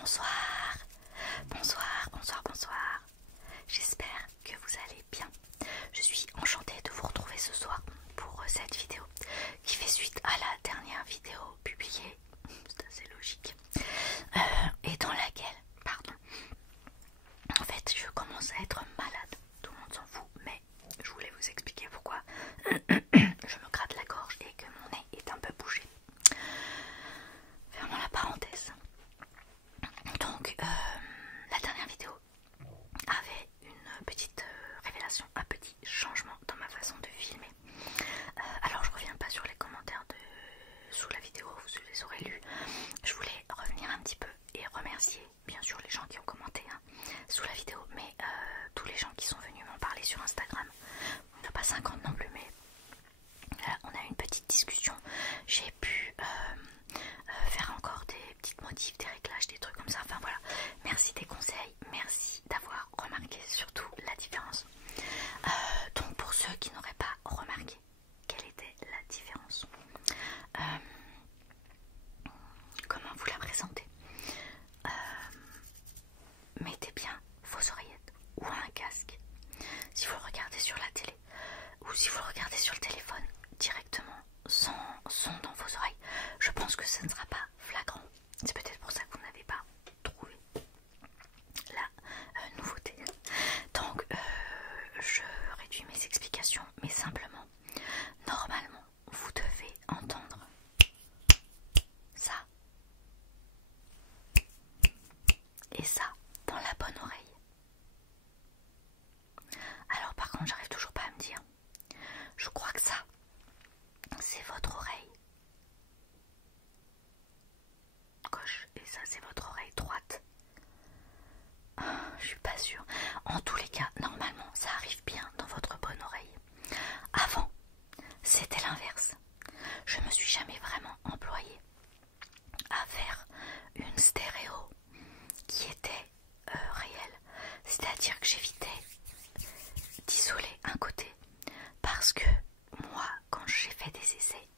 Bonsoir, bonsoir. J'espère que vous allez bien. Je suis enchantée de vous retrouver ce soir pour cette vidéo qui fait suite à la dernière vidéo publiée, c'est assez logique, et dans laquelle, en fait je commence à être malade, tout le monde s'en fout, mais je voulais vous expliquer pourquoi je me gratte la gorge et que mon nez est un peu bougé. Fermons la parenthèse. Donc la dernière vidéo avait une petite révélation, un petit changement dans ma façon de filmer. Alors je reviens pas sur les commentaires sous la vidéo, vous les aurez lus. Je voulais revenir un petit peu et remercier bien sûr les gens qui ont commenté sous la vidéo, mais tous les gens qui sont venus m'en parler sur Instagram. On n'a pas 50 non plus, mais là, on a eu une petite discussion. J'ai pu faire encore des petites modifs, des réglages, des trucs comme ça. Enfin voilà, merci des conseils, merci d'avoir remarqué surtout la différence. Donc pour ceux qui n'auraient pas remarqué quelle était la différence, comment vous la présenter, mettez bien vos oreillettes ou un casque si vous le regardez sur la télé, ou si vous le regardez sur le téléphone directement sans son dans vos oreilles. Je pense que ce ne sera pas flagrant. C'est peut-être pour ça que vous n'avez pas trouvé la nouveauté. Donc je réduis mes explications, mais simplement, normalement vous devez entendre ça et ça dans la bonne oreille. Alors par contre j'arrive toujours pas à me dire, je crois que ça c'est votre oreille gauche et ça c'est votre oreille droite. Je suis pas sûre. En tous les cas, normalement ça arrive bien dans votre bonne oreille. Avant, c'était l'inverse. Je me suis jamais vraiment employée à faire une stéréo qui était réelle. C'est-à-dire que j'évitais d'isoler un côté. Parce que moi, quand j'ai fait des essais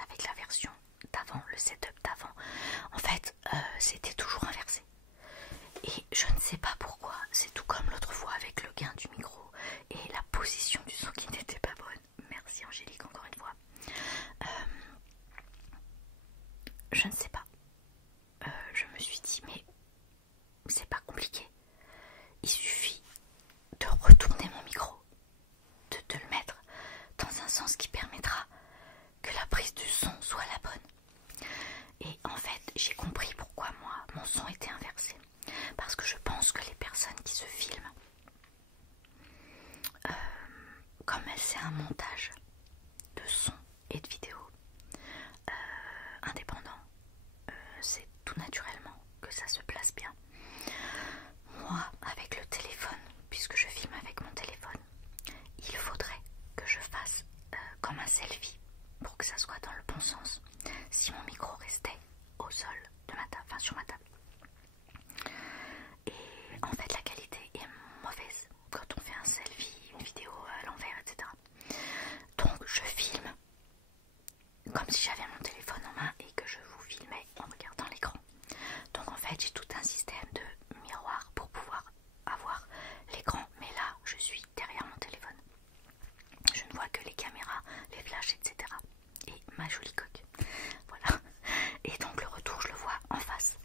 avec la version d'avant, le setup d'avant, en fait, c'était toujours inversé. Et je ne sais pas pourquoi, c'est tout comme l'autre fois avec le gain du micro et la position du son qui n'était pas bonne. Merci Angélique encore une fois. Je ne sais pas. Je me suis dit mais c'est pas compliqué. Il suffit de retourner mon micro, de le mettre dans un sens qui permettra que la prise du son soit la bonne. Et en fait j'ai compris pourquoi moi mon son était inversé. Parce que je pense que les personnes qui se filment, comme c'est un montage de son et de vidéo indépendant, c'est tout naturellement que ça se place bien. Moi, avec le téléphone, puisque je filme avec mon téléphone, il faudrait que je fasse comme un selfie pour que ça soit dans le bon sens. Si mon micro restait au sol de ma table, enfin sur ma table. Et en fait la qualité est mauvaise quand on fait un selfie, une vidéo à l'envers, etc. Donc je filme comme si j'avais mon téléphone en main et que je vous filmais en regardant l'écran. Donc en fait j'ai tout un système de miroir pour pouvoir avoir l'écran, mais là je suis derrière mon téléphone. Je ne vois que les caméras, les flashs, etc. et ma jolie coque. Voilà. Et donc le retour je le vois en face.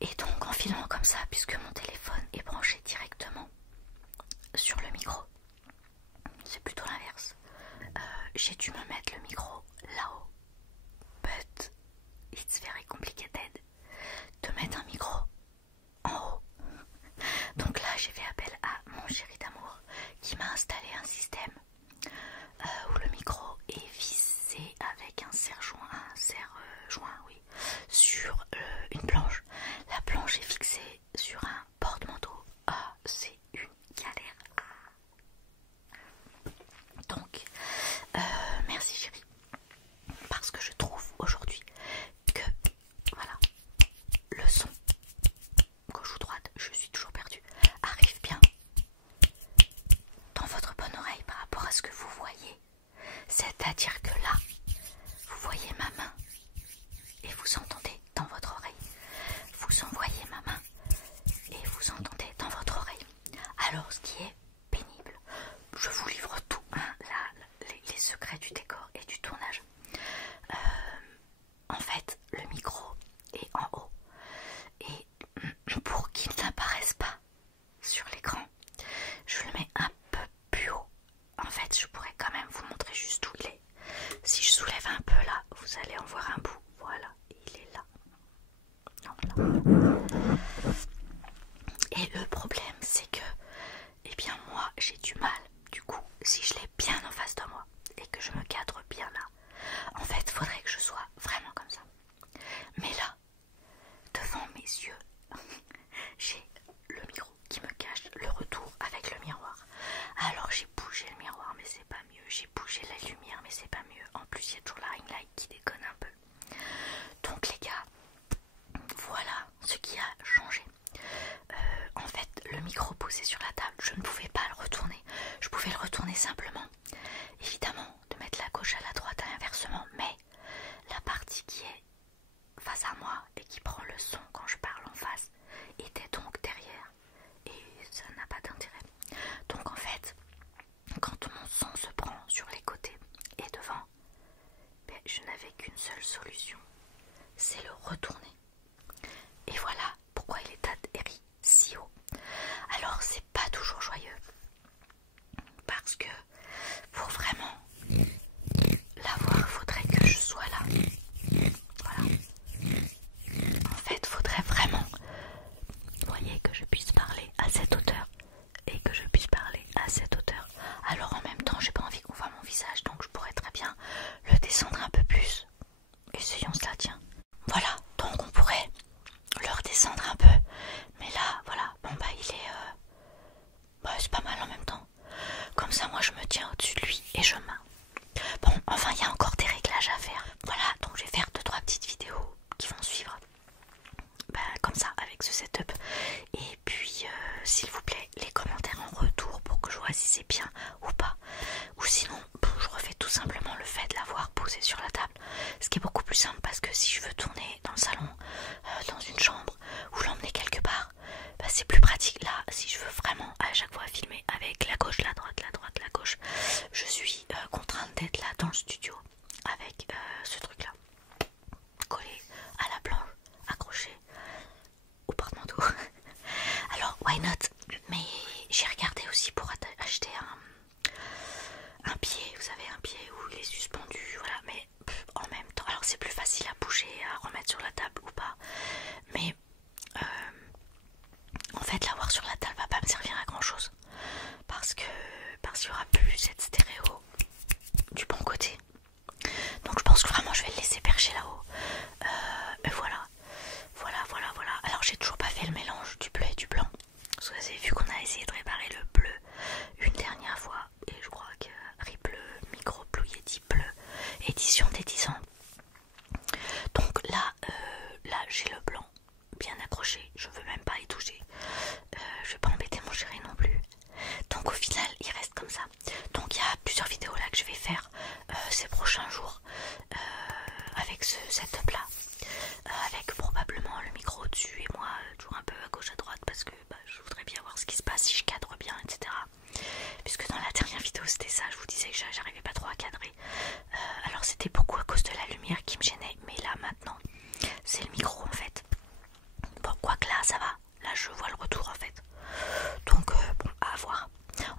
Et donc en filmant comme ça, puisque mon téléphone est branché directement sur le micro, c'est plutôt l'inverse. J'ai dû me mettre le micro là-haut. But it's very complicated de mettre un micro en haut. Donc là j'ai fait appel à mon chéri d'amour qui m'a installé un système où le micro est vissé avec un serre-joint, oui, sur une planche. La planche est fixée sur un porte-manteau. Ah, c'est une galère. Donc, merci Alors ce qui est pénible, je vous livre tout, hein, les secrets du décor et du tournage. En fait, le micro est en haut et pour qu'il n'apparaisse pas sur l'écran, je le mets un peu plus haut. En fait, je pourrais quand même vous montrer juste où il est. Si je soulève un peu là, vous allez en voir un bout. Voilà, il est là. Non, là. Et le problème, c'est que, eh bien moi, j'ai du mal. Du coup, si je l'ai bien en face de moi et que je me cadre bien là, en fait, il faudrait que je sois vraiment comme ça. Mais là, devant mes yeux, j'ai le micro qui me cache le retour avec le miroir. Alors j'ai bougé le miroir mais c'est pas mieux, j'ai bougé la lumière mais c'est pas mieux. En plus il y a toujours la ring light qui déconne un peu. Donc les gars, voilà ce qui a changé. En fait le micro posé sur la table, je ne pouvais pas le retourner. Je pouvais le retourner simplement, évidemment, de mettre la gauche à la droite et inversement, mais la partie qui est face à moi et qui prend le son quand je parle en face était donc derrière et ça n'a pas d'intérêt. Donc en fait, quand mon son se prend sur les côtés et devant, ben, je n'avais qu'une seule solution, c'est le retourner. Et voilà pourquoi il est atterri si haut. Alors c'est pas toujours joyeux parce que pour vraiment l'avoir, il faudrait que je sois là. Voilà. En fait, il faudrait vraiment, vous voyez, que je puisse parler à cette hauteur et que je puisse parler à cette hauteur. Alors en même temps, j'ai pas envie qu'on voit mon visage, donc je pourrais très bien le descendre un peu plus. Essayons cela, tiens. Voilà, donc on pourrait le redescendre un peu. Mais là, voilà, bon bah il est... c'est pas mal en même temps. Comme ça, moi je me tiens au-dessus de lui et je main. Bon, enfin, il y a encore des réglages à faire. Voilà, donc je vais faire 2-3 petites vidéos qui vont suivre. Comme ça, avec ce setup. Et puis, s'il vous plaît, les commentaires en retour pour que je vois si c'est bien ou pas. Ou sinon, je refais tout simplement le fait de l'avoir posé sur la table. Ce qui est beaucoup plus simple parce que si je veux tourner dans le salon, dans une chambre ou l'emmener quelque part, c'est plus pratique. Là, si je veux vraiment à chaque fois filmer avec la gauche, la droite, la gauche, je suis contrainte d'être là dans le studio avec ce truc là collé à la planche, accroché au porte-manteau. Alors why not, mais j'ai regardé aussi pour acheter un pied, vous savez, un pied où il est suspendu, voilà, mais en même temps, alors c'est plus facile à bouger, à remettre sur la table ou pas, mais en fait l'avoir sur la table va pas me servir à grand chose parce qu'il y aura plus cette stéréo du bon côté. Donc je pense que vraiment je vais le laisser percher là-haut. Et voilà. Alors j'ai toujours pas fait le mélange du bleu et du blanc. Parce que vous avez vu qu'on a essayé de réparer le bleu une dernière fois. Et je crois que Ripple Micro Blue Yeti bleu, édition des 10 ans. Donc là j'ai le blanc bien accroché. Je veux même pas y toucher. Je vais pas embêter mon chéri non plus. Donc au final il reste comme ça. Donc il y a plusieurs vidéos là que je vais faire ces prochains jours avec ce setup là, avec probablement le micro dessus et moi toujours un peu à gauche à droite parce que je voudrais bien voir ce qui se passe, si je cadre bien, etc. Puisque dans la dernière vidéo c'était ça, je vous disais que j'arrivais pas trop à cadrer. Alors c'était beaucoup à cause de la lumière qui me gênait, mais là maintenant c'est le micro en fait. Bon, quoique là ça va, là je vois le retour en fait. Donc bon, à voir.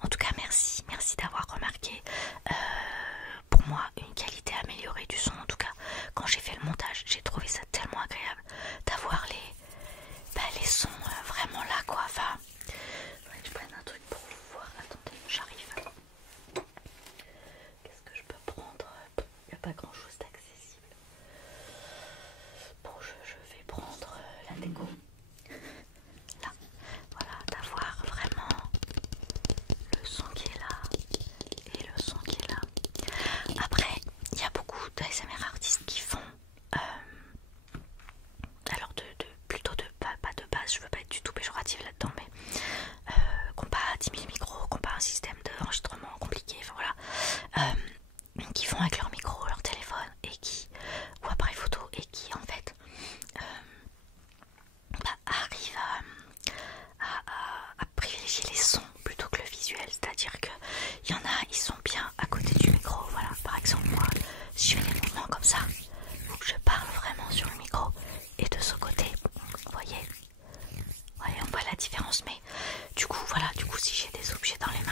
En tout cas merci d'avoir remarqué pour moi une qualité améliorée du son. En tout cas quand j'ai fait le montage j'ai trouvé ça tellement agréable d'avoir les sons vraiment là quoi. Enfin, faudrait que je prenne un truc pour vous voir. Attendez, j'arrive. Qu'est-ce que je peux prendre? du coup voilà, du coup si j'ai des objets dans les